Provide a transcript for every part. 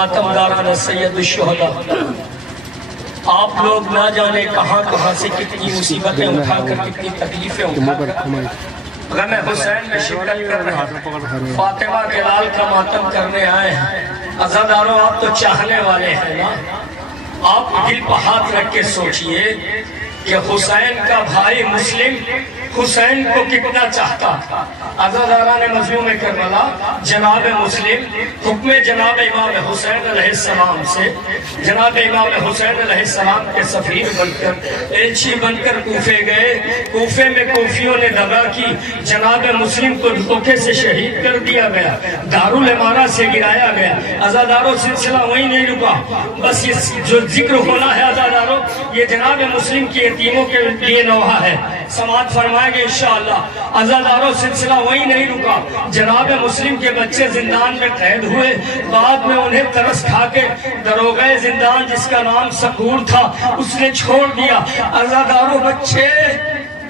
ماتمداران سید الشہداء، آپ لوگ نہ جانے کہاں کہاں سے کتنی مصیبتیں اٹھا کر کتنی تکلیفیں اٹھا کر غم حسین میں شرکت کر رہے ہیں، فاطمہ کے لال کا ماتم کرنے آئے ہیں۔ عزاداروں، آپ تو چاہنے والے ہیں نا، آپ دل پہ ہاتھ رکھ کے سوچئے کہ حسین کا بھائی مسلم حسین کو کتنا چاہتا تھا۔ عزاداران مظلوم کربلا، جناب مسلم حکم جناب امام حسین علیہ السلام سے جناب امام حسین علیہ السلام کے سفیر بن کر ایلچی بن کر کوفے گئے۔ کوفے میں کوفیوں نے دغا کی، جناب مسلم کو دھوکے سے شہید کر دیا گیا، دارالامارہ سے گرایا گیا۔ عزاداروں، سلسلہ وہیں نہیں رکا، بس یہ جو ذکر ہونا ہے عزاداروں، یہ جناب مسلم کی یتیموں کے لیے نوحہ ہے، سماعت فرمائیں گے انشاءاللہ۔ عزاداروں، سلسلہ وہیں نہیں رکا، جناب مسلم کے بچے زندان میں قید ہوئے، بعد میں انہیں ترس کھا کے دروغہ زندان جس کا نام سکور تھا اس نے چھوڑ دیا۔ عزاداروں، بچے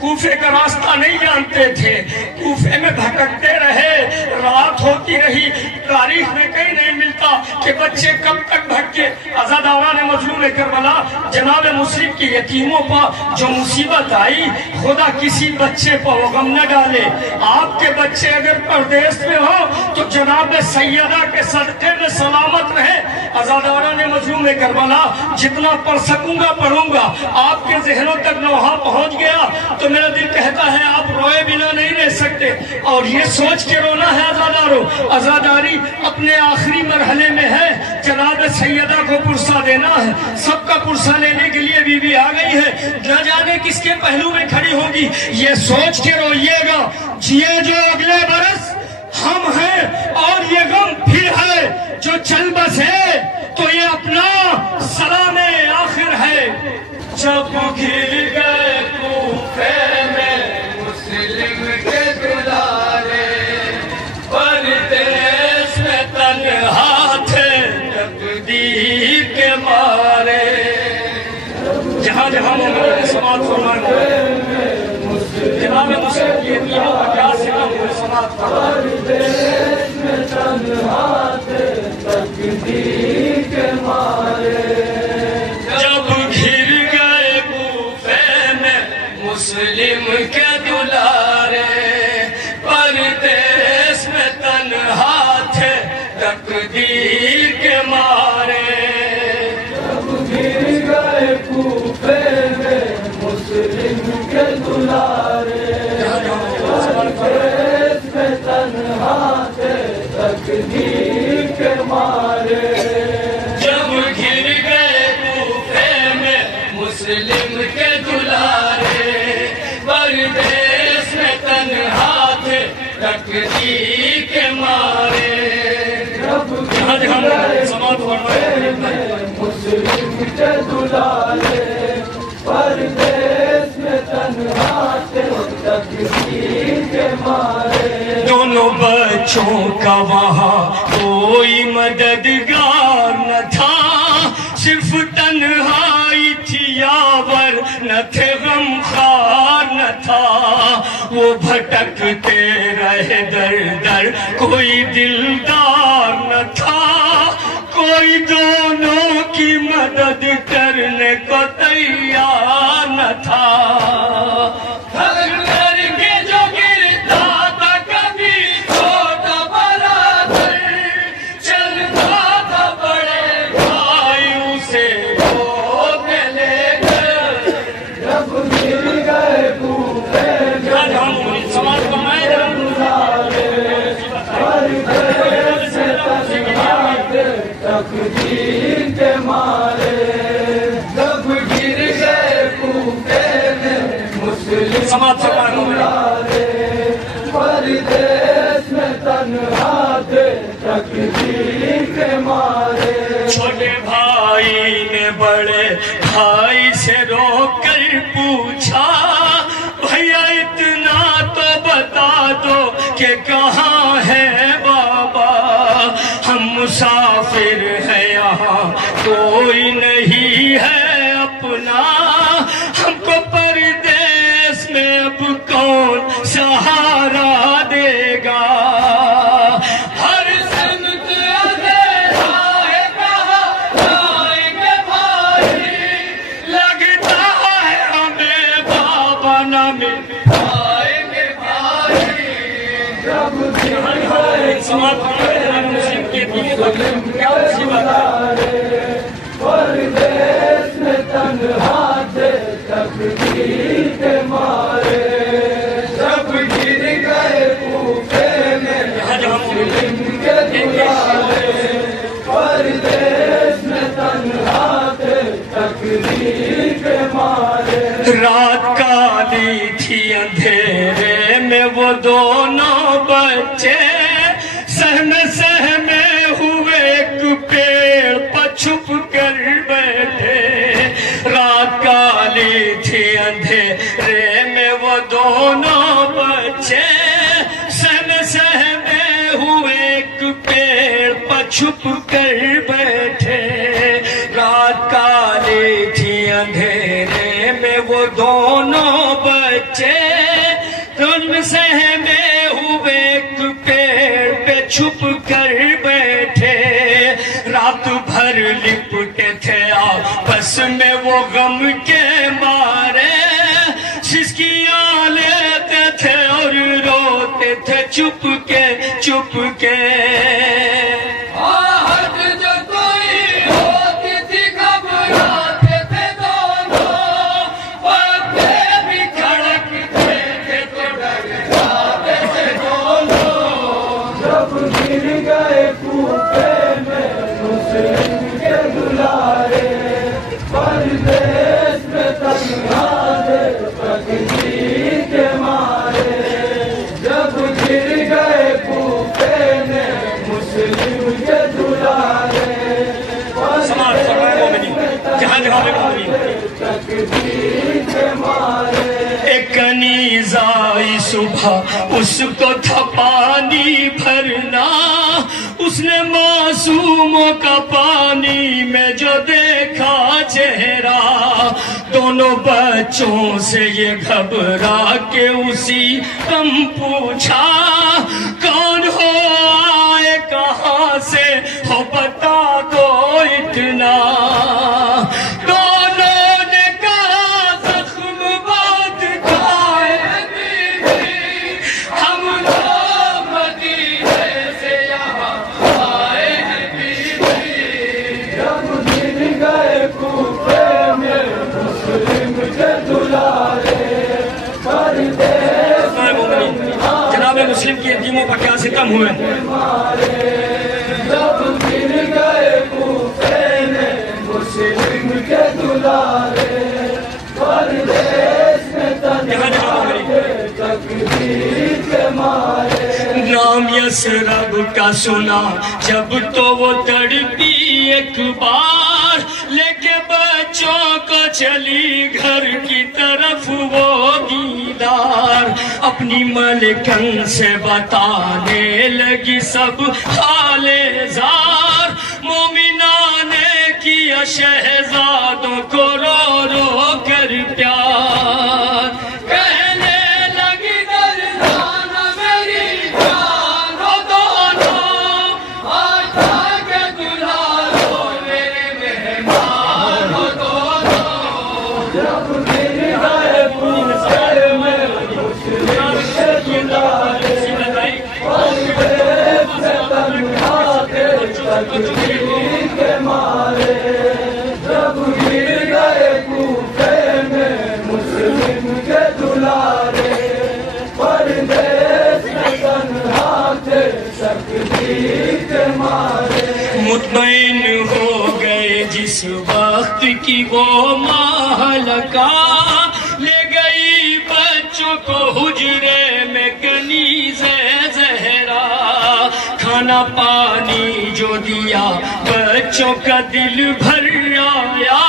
کوفے کا راستہ نہیں جانتے تھے، کوفے میں بھٹکتے رہے، رات ہوتی رہی، تاریخ میں کہیں نہیں ملتا کہ بچے کب تک بھٹکے۔ عزاداران مظلوم کربلا، جناب مسلم کی یتیموں پر جو مصیبت آئی، خدا کسی بچے پر وہ غم نہ ڈالے۔ آپ کے بچے اگر پردیس میں ہو تو جناب سیدہ کے صدقے میں سلامت رہے۔ عزاداران مظلوم کربلا، جتنا پڑھ سکوں گا پڑھوں گا، آپ کے ذہنوں تک نوحہ پہنچ گیا تو میرا دل کہتا ہے آپ روئے بنا نہیں رہ سکتے، اور یہ سوچ کے رونا ہے عزاداروں۔ عزاداری اپنے آخری مرحلے میں ہے، جناب سیدہ کو پرسہ دینا ہے، سب کا پرسہ لینے کے لیے بی بی آ گئی ہے، نہ جانے کس کے پہلو میں کھڑی ہوگی۔ یہ سوچ کے روئیے گا، جیے جو اگلے برس ہم ہیں، اور یہ غم پھر ہے جو چل بس ہے تو یہ اپنا سلام آخر ہے۔ جب گر گئے کوفے میں مسلم کے دلارے، پردیس میں تنہا تھے تقدیر کے مارے۔ جہاں جہاں مومن سماعت فرمائیں، جناب مسلم کی یتیموں کا کیا سنا ہے، سماعت فرمائیں۔ پردیس میں تنہا تھے تقدیر کے مارے، مسلم کے دلارے، پردیس میں تنہا تھے تقدیر کے مارے۔ جب گر گئے کوفے میں مسلم کے دلارے، پردیس میں تنہا تھے تقدیر کے مارے۔ جب گر گئے کوفے میں مسلم کے دلارے، پردیس میں تنہا تھے تقدیر کے مارے۔ جہاں جہاں سماعت فرمائیں، مسلم کے دلارے، پردیس میں تنہا تھے تقدیر کے مارے۔ دونوں بچوں کا وہاں کوئی مددگار نہ تھا، صرف تنہائی تھی یاور نہ تھے، غم خار نہ تھا، وہ بھٹکتے رہے در در، کوئی دلدار نہ تھا، کوئی دونوں کی مدد کرنے کو تیار نہ تھا۔ تقدیر کے مارے، جب گر گئے کوفے میں مسلم کے دلارے، پردیس میں تنہا تھے تقدیر کے مارے۔ چھوٹے بھائی نے بڑے بھائی سے رو کر پوچھا، بھیا اتنا تو بتا دو کہ کہاں ہے بابا، ہم مسافر ہیں یہاں کوئی نہیں ہے اپنا، ہم کو پردیس میں اب کون سہارا دے گا۔ ہر سمت اندھیرا ہے سماعت فرمائے جناب مسلم کی یتیموں پر کیا مصیبت ہے پردیس میں تنہا تھے تقدیر کے مارے جب گر گئے کوفے میں مسلم کے دلارے پردیس میں تنہا تھے تقدیر کے مارے رات کالی تھی اندھیرے میں وہ دونوں بچے سہمے ہوئے ایک پیڑ پر چھپ کر بیٹھے رات کالی تھی اندھیرے میں وہ دونوں بچے سہمے ہوئے ایک پیڑ پر چھپ کر بیٹھے رات کالی تھی اندھیرے میں وہ دونوں بچے سہمے ہوئے ایک پیڑ پہ چھپ کر بیٹھے رات بھر لپٹے تھے آپس میں وہ غم کے مارے سسکیاں لیتے تھے اور روتے تھے چپ کے آہٹ جو کوئی ہوتی تھی گھبراتے تھے دونوں پتے بھی کھڑکتے تھے تو ڈر جاتے تھے دونوں جب گر گئے کوفے میں مسلم کے دلارے پردیس میں تنہا تھے تقدیر کے مارے جب گر گئے کوفے میں مسلم کے دلارے سماعت فرمائے مومنین جہاں میں مومنین تقدیر کے مارے ایک کنیز آئی صبح اس کو تھا پانی بھرنا اس نے معصوموں کا پانی میں جو دیکھا چہرہ دونوں بچوں سے یہ گھبرا کے اسی دم پوچھا کون ہو آئے کہاں سے ہو بتا دو اتنا دونوں نے کہا زخم بات کھائے ہم لوگ مدینے سے یہاں آئے ہیں جب گر گئے کوفے میں مسلم کے دلارے پردیس جناب مسلم کی یتیموں پر کیا ستم ہوئے جب گر گئے کوفے میں مسلم کے دلارے پردیس میں تنہا تھے تقدیر کے مارے نام یسرب کا سنا جب تو وہ تڑپی ایک بار لے کے بچوں کو چلی گھر کی طرف وہ دیدار اپنی ملکن سے بتانے لگی سب حال زار مومنہ نے کیا شہزادوں کو رو رو کر پیار کہنے لگی درزان میری جان ہو دونوں آج کے دلہارو میرے مہمان ہو دونوں جب گر گئے کوفے میں مسلم کے دلارے پردیس میں تنہا تھے تقدیر کے مارے جب گر گئے کوفے میں مسلم کے دلارے پردیس میں تنہا تھے تقدیر کے مارے مطمئن ہو گئے جس وقت کی وہ مہلکہ لے گئی بچوں کو حجرے میں کنیز زہرا کھانا پانی جو دیا بچوں کا دل بھر آیا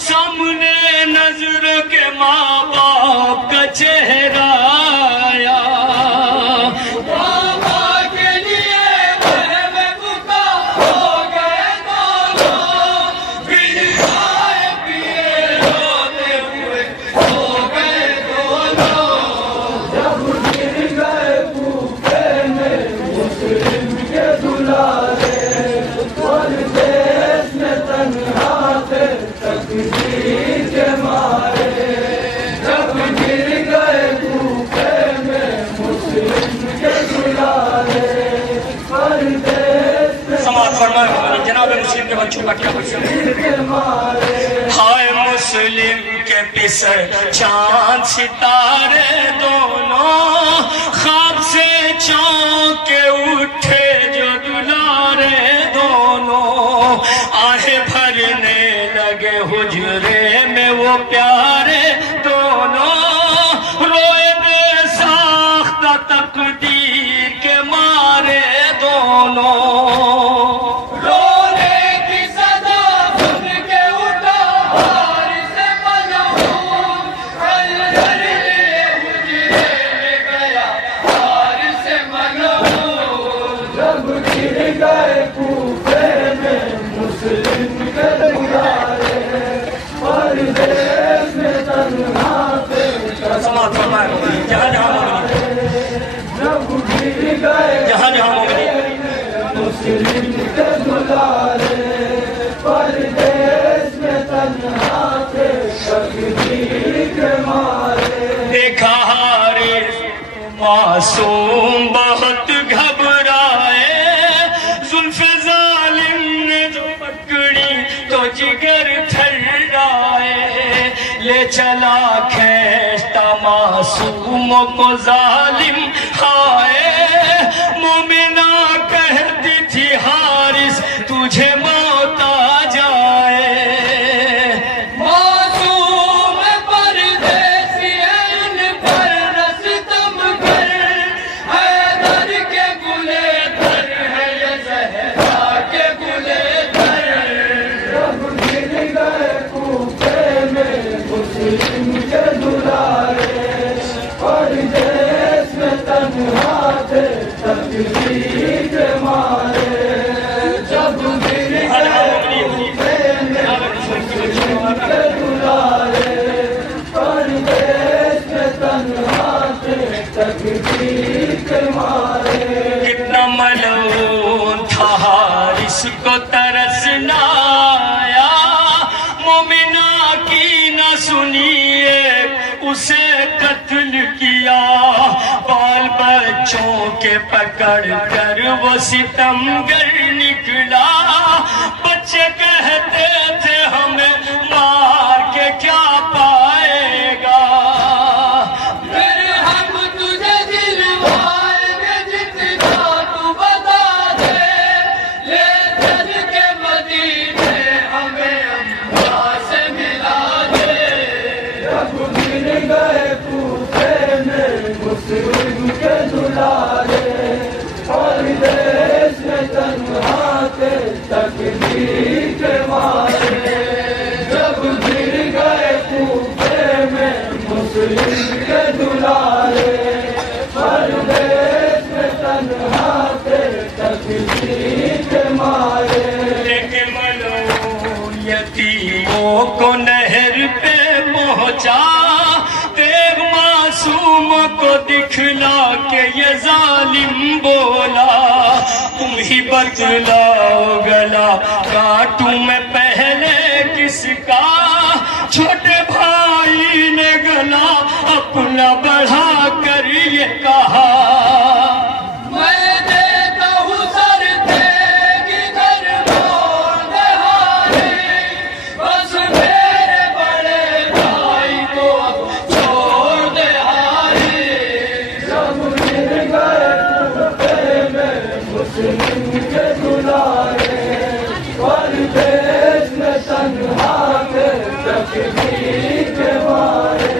سامنے نظر کے ماں باپ کا چہرہ آیا بابا کے لیے محبوبہ ہو گئے دونوں بن کھائے پیے روتے ہوئے ہو گئے دونوں جب گر گئے کوفے میں مسلم کے دلارے پردیس میں تنہا تھے تقدیر کے مارے جب گر گئے ہائے مسلم کے پسر چاند ستارے دونوں خواب سے چونکے اٹھے جو دلارے دونوں آہیں بھرنے لگے حجرے میں وہ پیارے دونوں روئے بے ساختہ تقدیر کے مارے دونوں جہاں جہاں دیکھا حارث معصوم بہت گھبرائے زلف ظالم نے جو پکڑی تو جگر تھرائے لے چلا کھینچتا معصوم کو ظالم ہائے مومنہ کہتی تھی حارث تجھے موت آ جائے معصوم پردیسی ان پر رستم گر حیدر کے گلے تر ہے یہ زہرا کے گلے تر جب گر گئے کوفے میں مسلم کے دلارے پردیس میں تنہا تھے تکلیف کے مارے جب گر گئے کوفے میں مسلم کے دلارے پردیس میں تنہا تھے تکلیف کے مارے کتنا ملعون تھا حارث کو ترس نہ آیا مومنہ کی نہ سنیے اسے قتل کیا بال بچوں کے پکڑ کر وہ ستمگر نکلا بچے کہتے تھے ہمیں مار کے کیا پائے گا پھر ہم تجھے دلوائیں گے جتنا تو بتا دے لے چل کے مدینے ہمیں اللہ سے ملا دے جب گر گئے کوفے میں مسلم کے دلارے پردیس میں تنہا تھے تکلیف کے مارے جب گر گئے کوفے میں مسلم کے دلارے پردیس میں تنہا تھے تکلیف کے مارے لیکن ملعون یتیموں کو نہر پہ پہنچا دیکھ معصوم کو دکھلا کہ یہ ظالم بولا تم ہی بتلاؤ گلا کاٹوں میں پہلے کس کا چھوٹے بھائی نے گلا اپنا بڑھا کر یہ کہا میں دیتا ہوں سر تیگ ادھر موڑ دے حارث بس میرے بڑے بھائی کو اب چھوڑ دے حارث جب گر گئے کوفے میں مسلم کے دلارے پردیس میں تنہا تھے تکلیف کے مارے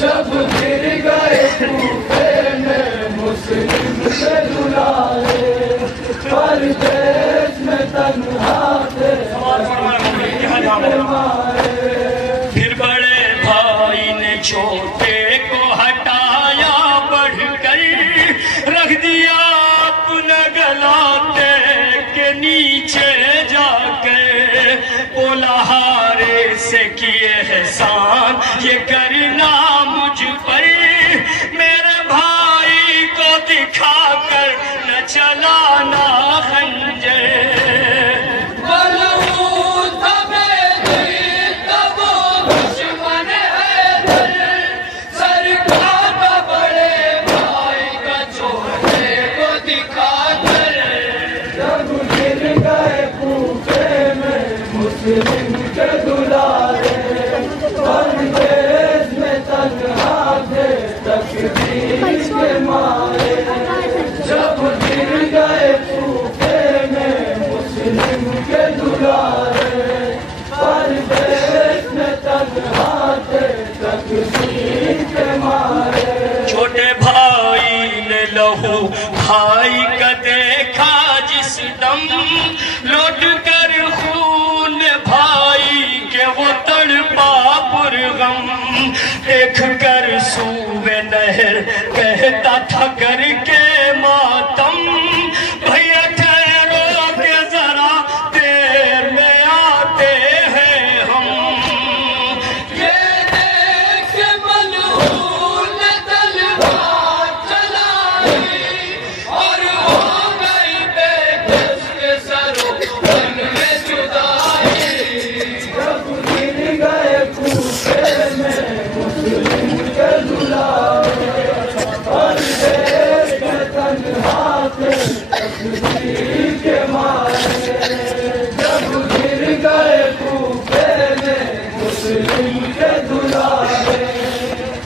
جب گر گئے کوفے میں مسلم کے دلارے پردیس میں تنہا تھے تکلیف کے مارے پھر بڑے بھائی نے چھوٹے کو ہٹایا بڑھ کر رکھ دیا اپنا گلا تیر کے نیچے جا کر بولا حارث سے کیے احسان یہ کرنا مجھ پر میرے بھائی کو دکھا کر نہ چلانا خنجر ملعون تھا میں دل کا وہ دشمن حیدر سر کھاتا بڑے بھائی کا چھوٹے کو دکھا کر جب گر گئے کوفے میں تڑپا پرغم دیکھ کر سوئے نہر کہتا تھا کر کے ماتم بھیا ٹھہرو کہ ذرا دیر میں آتے ہیں ہم یہ دیکھ کے ملعون نے تلوار چلائی اور ہو گئی بے کس کے سروں ان میں جدائی جب گر گئے کوفے میں مسلم کے دلارے پردیس میں تنہا تھے تکبیر کے مارے جب گر گئے کوفے میں مسلم کے دلارے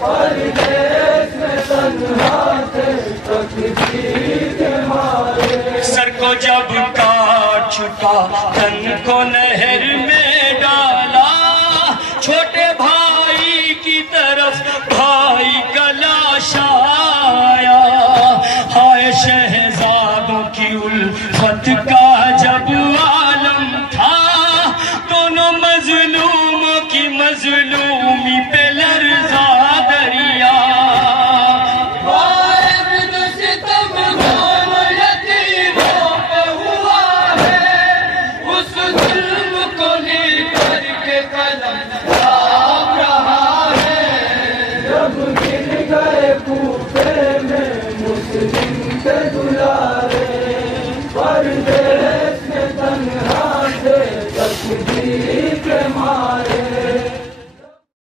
پردیس میں تنہا تھے تکبیر کے مارے سر کو جب کاٹ چھٹا تن کو نہر میں ڈالا چھوٹے بھائی کی طرف بھائی کا لاشا